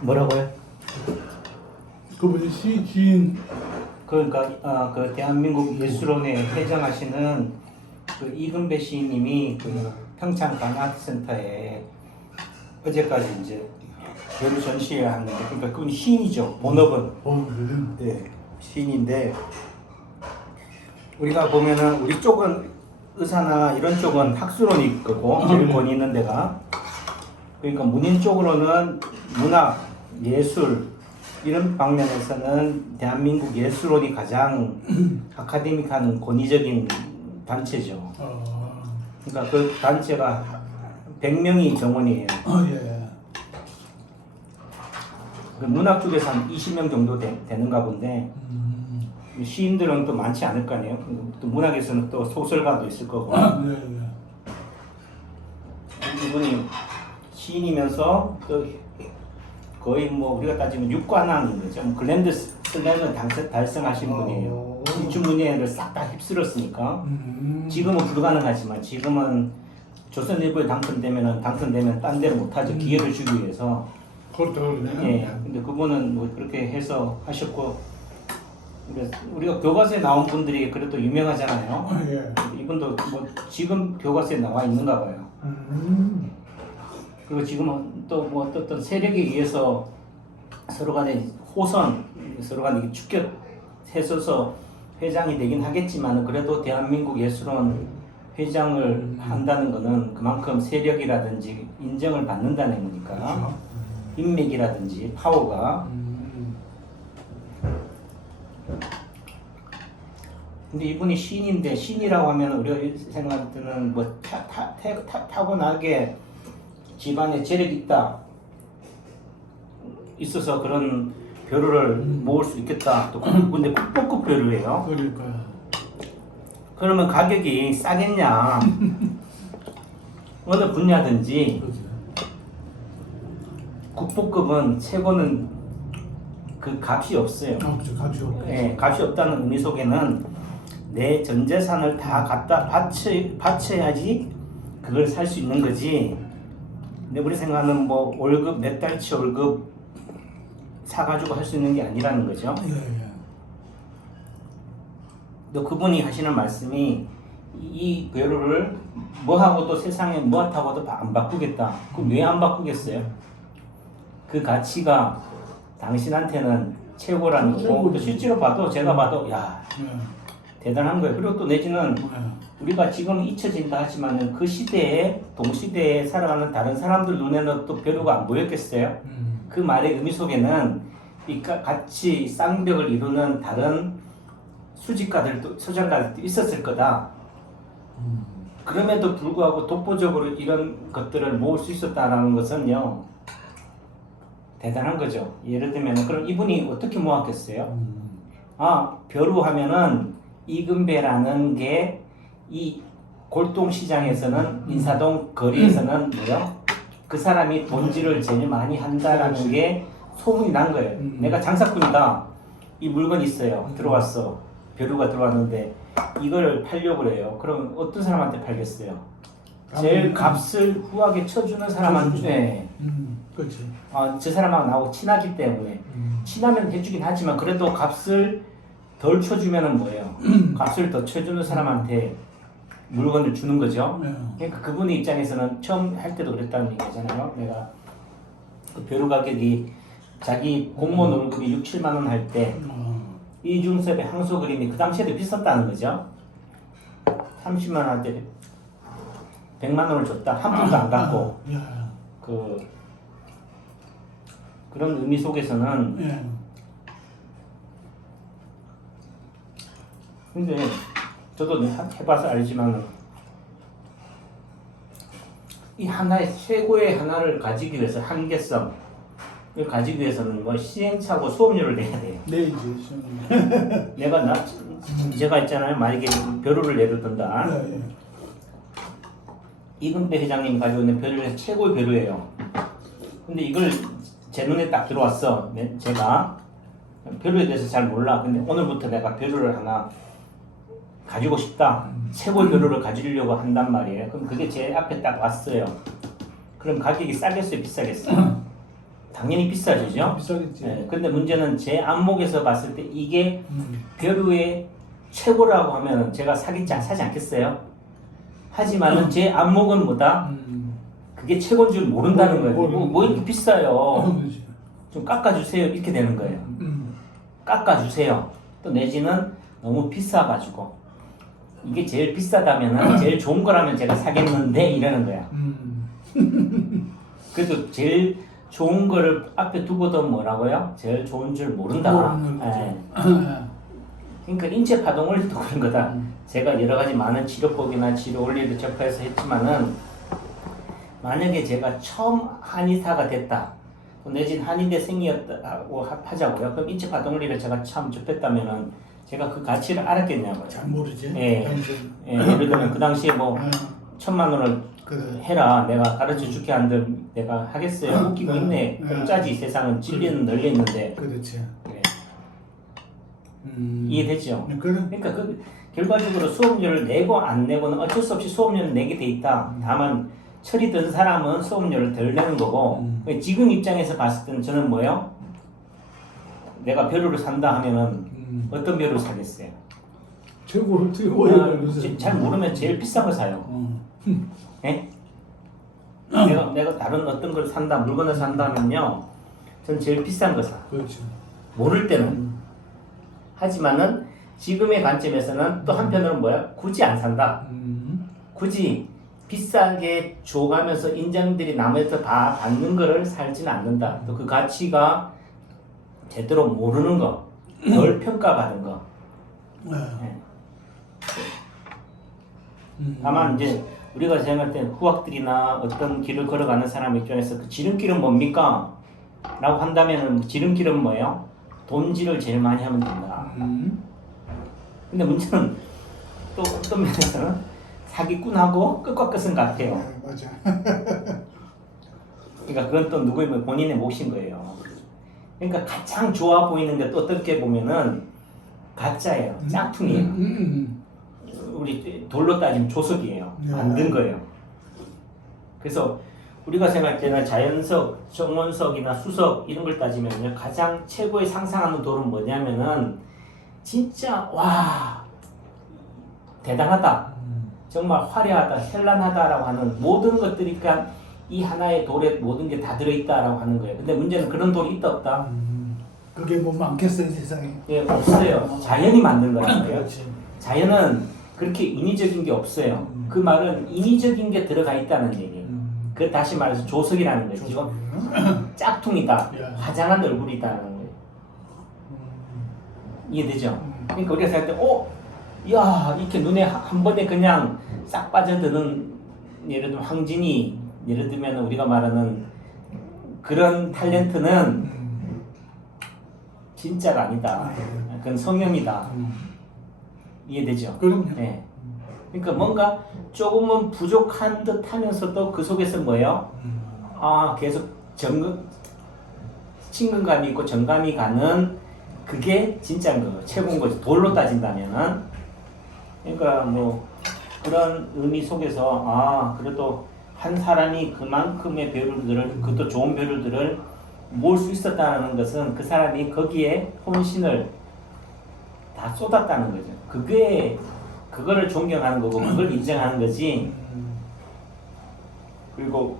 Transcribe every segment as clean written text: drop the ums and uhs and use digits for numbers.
뭐라고요? 그분이 지인. 그러니까 그 대한민국 예술원에 회장하시는 그 이금배 시인님이 그 평창 관아트센터에 어제까지 이제 배우 전시회 하는데, 그러니까 그분이 시인이죠. 본업은. 그래? 네, 시인인데 우리가 보면은 우리 쪽은 의사나 이런 쪽은 학술원이 있고 제일 권위 있는 데가, 그러니까 문인 쪽으로는 문학, 예술 이런 방면에서는 대한민국 예술원이 가장 아카데믹한 권위적인 단체죠. 그러니까 그 단체가 100명이 정원이에요. 예. 그 문학 쪽에서 한 20명 정도 되는가 본데, 시인들은 또 많지 않을 거 아니에요. 또 문학에서는 또 소설가도 있을 거고. 네. 이분이 시인이면서 또 거의 뭐 우리가 따지면 육관왕인 거죠. 글랜드 슬램을 달성하신 분이에요. 이주문예를 싹 다 휩쓸었으니까. 지금은 불가능하지만 지금은 조선일보에 당선되면 딴 데를 못하죠. 기회를 주기 위해서. 그렇다 그러네. 예. 근데 그분은 뭐 그렇게 해서 하셨고, 우리가 교과서에 나온 분들이 그래도 유명하잖아요. 예. 이분도 뭐 지금 교과서에 나와 있는가 봐요. 그리고 지금은 또 뭐 어떤 세력에 의해서 서로 간에 호선, 서로 간에 축격해서서 회장이 되긴 하겠지만, 그래도 대한민국 예술원 회장을 한다는 거는 그만큼 세력이라든지 인정을 받는다는 거니까. 그렇죠. 인맥이라든지 파워가. 근데 이분이 시인인데, 시인이라고 하면 우리가 생각할 때는 뭐 타고나게 집안에 재력이 있어서 그런 벼루를 모을 수 있겠다. 또 근데 국보급 벼루예요. 그러니까. 그러면 가격이 싸겠냐? 어느 분야든지 국보급은 최고는 그 값이 없어요. 그렇죠. 값이 없고. 예, 값이 없다는 의미 속에는 내 전 재산을 다 갖다 바쳐야지 그걸 살 수 있는 거지. 근데 우리 생각하는 뭐 월급 몇 달치 월급 사가지고 할 수 있는 게 아니라는 거죠. 예. 또 그분이 하시는 말씀이 이 벼루를 뭐하고 또 세상에 무엇하고도 안 바꾸겠다. 그럼 왜 안 바꾸겠어요? 그 가치가 당신한테는 최고라는 거고, 또 실제로 봐도 제가 봐도 야 대단한 거예요. 그리고 또 내지는 우리가 지금 잊혀진다 하지만 그 시대에 동시대에 살아가는 다른 사람들 눈에는 또 벼루가 안 보였겠어요? 그 말의 의미 속에는 이 같이 쌍벽을 이루는 다른 수집가들도 소장가들도 있었을 거다. 그럼에도 불구하고 독보적으로 이런 것들을 모을 수 있었다라는 것은요, 대단한 거죠. 예를 들면 그럼 이분이 어떻게 모았겠어요? 벼루 하면은 이금배라는 게 이 골동시장에서는 인사동 거리에서는 뭐요? 그 사람이 돈질을 제일 많이 한다라는 게 소문이 난 거예요. 내가 장사꾼이다. 이 물건이 있어요. 들어왔어. 벼루가 들어왔는데 이걸 팔려고 그래요. 그럼 어떤 사람한테 팔겠어요? 제일 값을 후하게 쳐주는 사람한테. 그렇지. 저 사람하고 나하고 친하기 때문에 친하면 해주긴 하지만 그래도 값을 덜 쳐주면은 뭐예요? 값을 더 쳐주는 사람한테 물건을 주는 거죠. 그러니까 그분의 입장에서는 처음 할 때도 그랬다는 얘기잖아요. 내가 그 벼루 가격이 자기 공무원 월급이 6, 7만 원 할 때 이중섭의 항소 그림이 그 당시에도 비쌌다는 거죠. 30만 원 할 때 100만 원을 줬다. 한 푼도 안 갖고. 그런 의미 속에서는 근데 저도 해봐서 알지만 이 하나의 최고의 하나를 가지기 위해서 한계성을 가지기 위해서는 뭐 시행착오 수업료를 내야 돼요. 네, 이제 제가 있잖아요. 만약에 벼루를 예를 든다. 이금배 회장님이 가지고 있는 벼루는 최고의 벼루예요. 근데 이걸 제 눈에 딱 들어왔어. 제가 벼루에 대해서 잘 몰라. 근데 오늘부터 내가 벼루를 하나 가지고 싶다. 최고의 벼루를 가지려고 한단 말이에요. 그럼 그게 제 앞에 딱 왔어요. 그럼 가격이 싸겠어요? 비싸겠어요? 당연히 비싸지죠. 비싸겠지. 예, 근데 문제는 제 안목에서 봤을 때 이게 음. 벼루의 최고라고 하면 제가 사지 않겠어요? 하지만은 제 안목은 뭐다? 음. 그게 최고인 줄 모른다는 거예요. 뭐 이렇게 비싸요. 그렇지. 좀 깎아주세요. 이렇게 되는 거예요. 깎아주세요. 또 내지는 너무 비싸가지고 이게 제일 비싸다면은 제일 좋은 거라면 제가 사겠는데 이러는 거야. 그래도 제일 좋은 거를 앞에 두고도 뭐라고요? 제일 좋은 줄 모른다. 모르는 거죠. 예. 그러니까 인체 파동 원리도 그런 거다. 제가 여러 가지 많은 치료법이나 치료 원리를 접해서 했지만은 만약에 제가 처음 한의사가 됐다. 내진 한의대생이었다고 하자고요. 그럼 인체 파동 원리를 제가 처음 접했다면은 제가 그 가치를 알았겠냐고요. 잘 모르지. 예. 당신. 예, 예를 들면 그 당시에 뭐 1,000만 원을 그래. 해라. 내가 가르쳐 줄게 한들 내가 하겠어요. 웃기고 있네. 공짜지 세상은 진리는 널려 있는데. 그렇지. 예. 이해되죠? 그래. 그러니까 그 결과적으로 수업료를 내고 안 내고는 어쩔 수 없이 수업료는 내게 돼 있다. 다만 철이 든 사람은 수업료를 덜 내는 거고 지금 입장에서 봤을 때는 저는 뭐요? 내가 벼루를 산다 하면은 어떤 벼루 사겠어요? 최고를 최고를 잘 모르면 제일 비싼 거 사요. 예? 내가 다른 어떤 걸 산다, 물건을 산다면요, 전 제일 비싼 거 사. 그렇지. 모를 때는. 하지만은 지금의 관점에서는 또 한편으로는 뭐야? 굳이 안 산다. 굳이 비싸게 줘가면서 인장들이 남에서 다 받는 거를 살지는 않는다. 또 그 가치가 제대로 모르는 거, 덜 평가받은 거. 예. 다만 이제 우리가 생각할 때 후학들이나 어떤 길을 걸어가는 사람 입장에서 그 지름길은 뭡니까? 라고 한다면 지름길은 뭐예요? 돈질을 제일 많이 하면 된다. 근데 문제는 또 어떤 면에서는 사기꾼하고 끝과 끝은 같아요. 맞아. 그러니까 그건 또 누구의 본인의 몫인 거예요. 그러니까 가장 좋아 보이는데 또 어떻게 보면은 가짜예요. 짝퉁이에요. 우리 돌로 따지면 조석이에요. 만든 거예요. 그래서 우리가 생각할 때는 자연석, 정원석이나 수석 이런 걸 따지면요, 가장 최고의 상상하는 돌은 뭐냐면은 진짜 와 대단하다, 정말 화려하다, 현란하다라고 하는 모든 것들이 그러니까 이 하나의 돌에 모든 게 다 들어있다라고 하는 거예요. 근데 문제는 그런 돌이 있다 없다? 그게 뭐 많겠어요 세상에. 예, 없어요. 자연이 만든 거라는 거예요. 그렇지. 자연은 그렇게 인위적인 게 없어요. 그 말은 인위적인 게 들어가 있다는 얘기예요. 그 다시 말해서 조석이라는 거죠. 지금 짝퉁이다, 화장한 얼굴이다라는 거예요. 이해되죠? 그러니까 우리가 생각할 때, 야, 이렇게 눈에 한 번에 그냥 싹 빠져드는, 예를 들면 황진이, 예를 들면 우리가 말하는 그런 탤런트는 진짜가 아니다. 그건 성형이다. 이해되죠? 그럼요. 네. 그러니까 뭔가 조금은 부족한 듯 하면서도 그 속에서 뭐예요? 계속 친근감이 있고 정감이 가는 그게 진짜인 거예요. 최고인 거죠. 돌로 따진다면은. 그러니까 뭐 그런 의미 속에서 그래도 한 사람이 그만큼의 벼루들을, 그것도 좋은 벼루들을 모을 수 있었다는 것은 그 사람이 거기에 혼신을 다 쏟았다는 거죠. 그거를 존경하는 거고 그걸 인정하는 거지. 그리고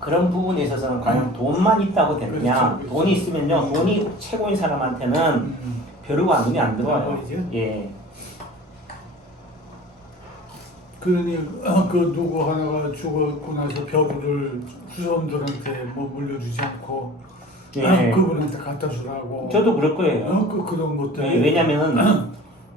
그런 부분에 있어서는 과연 돈만 있다고 되느냐? 그렇죠. 돈이 있으면요, 돈이 최고인 사람한테는 벼루가 눈이 안 들어와요. 예. 그러니 그 누구 하나가 죽었고 나서 벼루를 후손들한테 뭐 물려주지 않고 예. 그분한테 갖다 주라고. 저도 그럴 거예요. 그런 것들. 예, 왜냐면은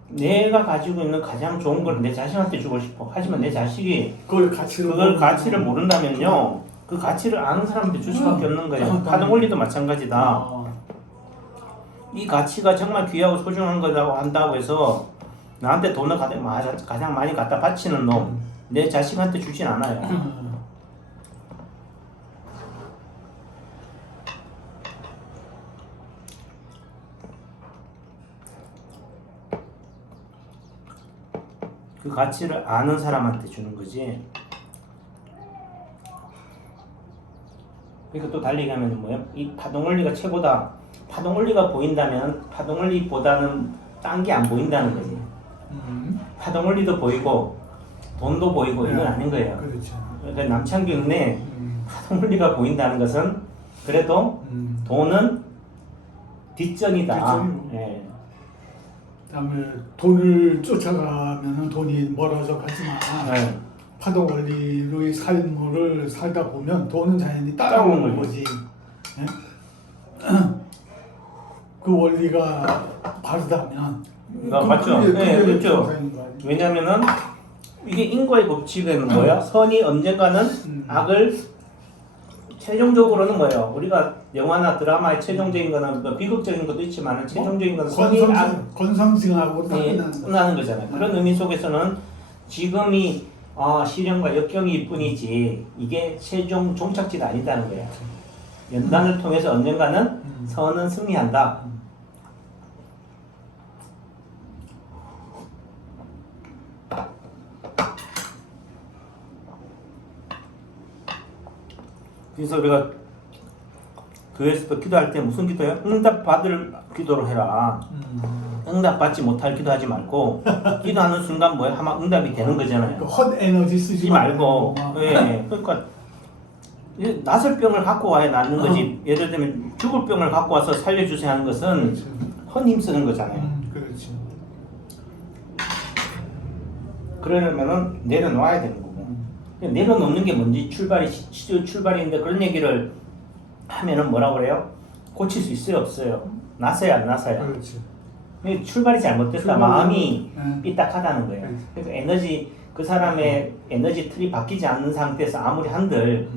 내가 가지고 있는 가장 좋은 걸 내 자신한테 주고 싶어. 하지만 내 자식이 그걸 그걸 가치를 모른다면요, 그 가치를 아는 사람한테 줄 수밖에 없는 거예요. 파동 원리도 마찬가지다. 이 가치가 정말 귀하고 소중한 거라고 한다고 해서 나한테 돈을 가장 많이 갖다 바치는 놈, 내 자식한테 주진 않아요. 그 가치를 아는 사람한테 주는 거지. 그러니까 또 달리 가면 뭐예요? 이 파동 원리가 최고다. 파동 원리가 보인다면 파동 원리보다는 딴 게 안 보인다는 거지. 파동 원리도 보이고 돈도 보이고 이건 아닌 거예요. 그렇죠. 그러니까 남창균의 파동 원리가 보인다는 것은 그래도 돈은 뒷전이다. 뒷전이고. 예. 그다음에 돈을 쫓아가면은 돈이 멀어져 가지만 네. 파동 원리로의 삶을 살다 보면 돈은 자연히 따라오는 따라오는 거지. 예? 그 원리가 바르다면 맞죠? 네, 그렇죠. 정상인 거 아니에요? 왜냐면은 이게 인과의 법칙에는 뭐야? 선이 언젠가는 악을 최종적으로는 뭐예요? 우리가 영화나 드라마의 최종적인 거는 뭐 비극적인 것도 있지만 최종적인 건 선이 건성징하고 딱 예, 끝나는 끝나는 거잖아요. 그런 의미 속에서는 지금이 시련과 역경일 뿐이지 이게 최종 종착지가 아니다는 거예요. 연단을 통해서 언젠가는 선은 승리한다. 그래서 우리가 교회에서도 기도할 때 무슨 기도해요? 응답 받을 기도를 해라. 응답 받지 못할 기도하지 말고 기도하는 순간 뭐야? 아마 응답이 되는 거잖아요. 헛 에너지 쓰지 말고 예, 그러니까 낫을 병을 갖고 와야 낫는 거지. 예를 들면 죽을 병을 갖고 와서 살려주세요 하는 것은 헛힘 쓰는 거잖아요. 그렇지. 그러려면은 내려놓아야 되는 거고. 내려놓는 게 뭔지 출발인데 그런 얘기를 하면은 뭐라고 그래요? 고칠 수 있어요, 없어요? 나서야 안 나서야? 그렇지. 출발이 잘못됐다. 마음이 네. 삐딱하다는 거예요. 그래서 그 사람의 에너지 틀이 바뀌지 않는 상태에서 아무리 한들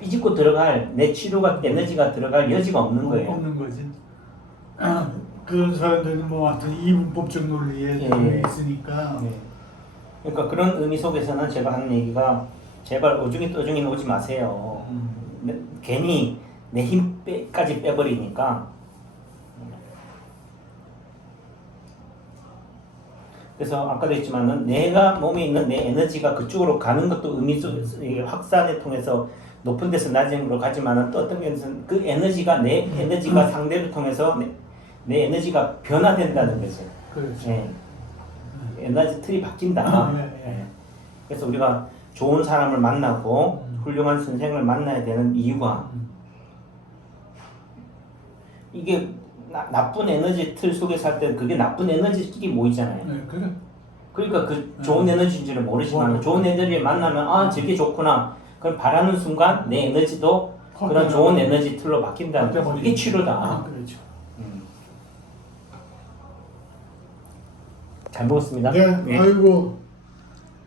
삐집고 들어갈 내 치료가 에너지가 들어갈 여지가 없는 거예요. 없는 거지. 그런 사람들은 뭐 하여튼 이분법적 논리에 예. 있으니까. 네. 그러니까 그런 의미 속에서는 제가 하는 얘기가 제발 어중이 떠중이 오지 마세요. 괜히 내 힘까지 빼버리니까. 그래서 아까도 했지만은 내가 몸에 있는 내 에너지가 그쪽으로 가는 것도 의미 속에서 확산을 통해서 높은 데서 낮은 데로 가지만은 또 어떤 면에서는 그 에너지가 내 에너지가 상대를 통해서 내 에너지가 변화된다는 거죠. 그렇죠. 예. 에너지 틀이 바뀐다. 예. 그래서 우리가 좋은 사람을 만나고 훌륭한 선생을 만나야 되는 이유가 이게 나쁜 에너지 틀 속에 살 때 그게 나쁜 에너지끼리 모이잖아요. 네, 그래. 그러니까 그 좋은 에너지인지를 모르지만 좋은 에너지를 만나면 저게 좋구나. 그럼 바라는 순간 내 에너지도 그런 좋은 에너지 틀로 바뀐다는 거죠. 이게 치료다. 그렇죠. 잘 먹었습니다. 네, 예. 아이고